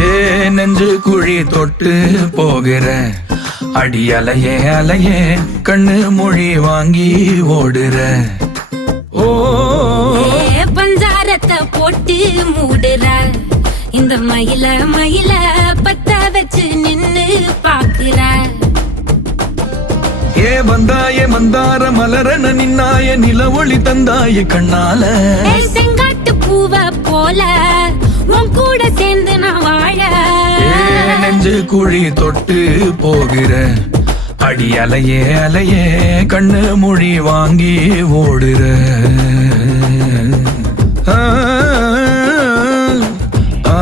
ஏ நெஞ்சு குழி தொட்டு போகிற அடி அலையே அலையே கண்ணு மொழி வாங்கி ஓடுற. ஓ பஞ்சாரத்தை போட்டு மூடுற இந்த மயில மயில பத்த வச்சு நின்னு பாக்குற. ஏ வந்தாய மந்தார மலரன நின்னாய நில ஒளி தந்தாய கண்ணால. செங்காட்டு பூவ போல உன் கூட சேர்ந்து நான் வாழ. நெஞ்சு குழி தொட்டு போகிற அடி அலையே அலையே கண்ணு மொழி வாங்கி ஓடுற. ஆ ஆ